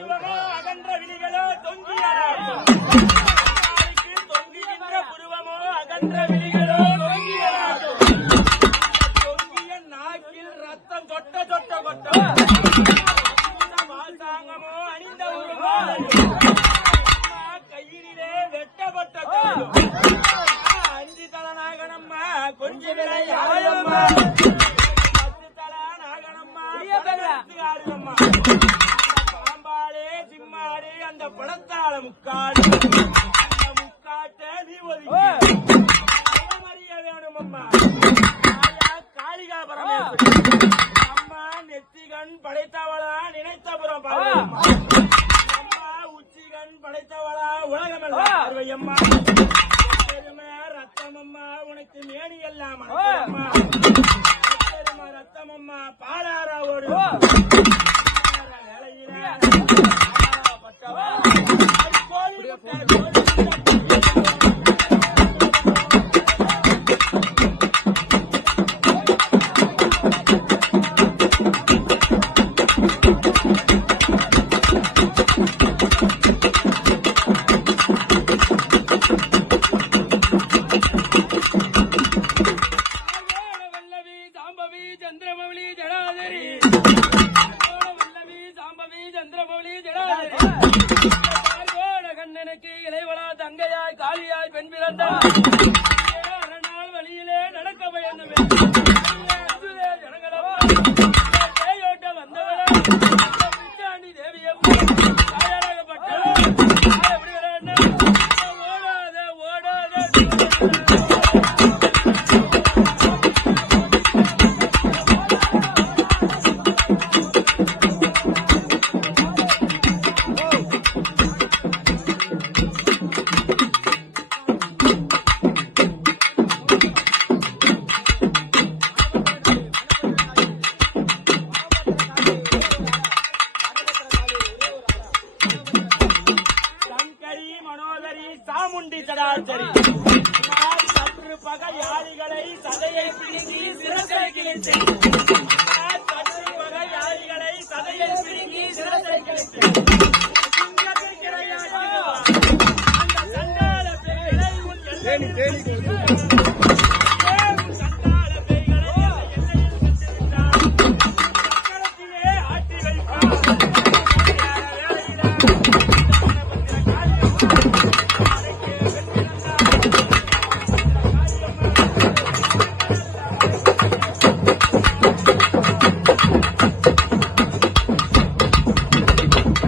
புருவமோ அகன்ற விழிகளோ தொங்கிய தொங்குகின்ற புருவமோ அகன்ற விழிகளோ தொங்கிய நாக்கில் ரத்தம் சொட்ட சொட்ட கொட்ட வாசாங்கமோ அணிந்த ஒரு கையிலே வெட்டப்பட்ட அஞ்சு தல நாகனம்மா கொஞ்ச விலை ஆயம்மா பாம்பாடே சிம்மாடே அந்த படத்தால முக்காடு முக்காட்ட நீ ஒதுக்கிய வேணும் அம்மா காளிகா பரமேஸ்வரி அம்மா நெத்திகண் படைத்தவளா நினைத்தபுரம் அம்மா உச்சிகண் படைத்தவளா உலகமெல்லாம் அம்மா பெருமை ரத்தம் அம்மா உனக்கு மேனி எல்லாம் அம்மா ரத்தம் அம்மா பாலாராவோடு கண்ணனுக்கு இளைவளா தங்கையாய் காளியாய் பெண் பிறந்த நாள் வழியிலே நடக்க பயந்து ஜனங்களோட்ட வந்தவராண்டி தேவியம் ஓடாத ஓடாத சாமுண்டி சடாச்சரி சற்று பகையாளிகளை சதையை பிடுங்கி சிரசை கிழித்தேன் சற்று பகையாளிகளை சதையை பிடுங்கி சிரசை கிழித்தேன் அந்த சண்டால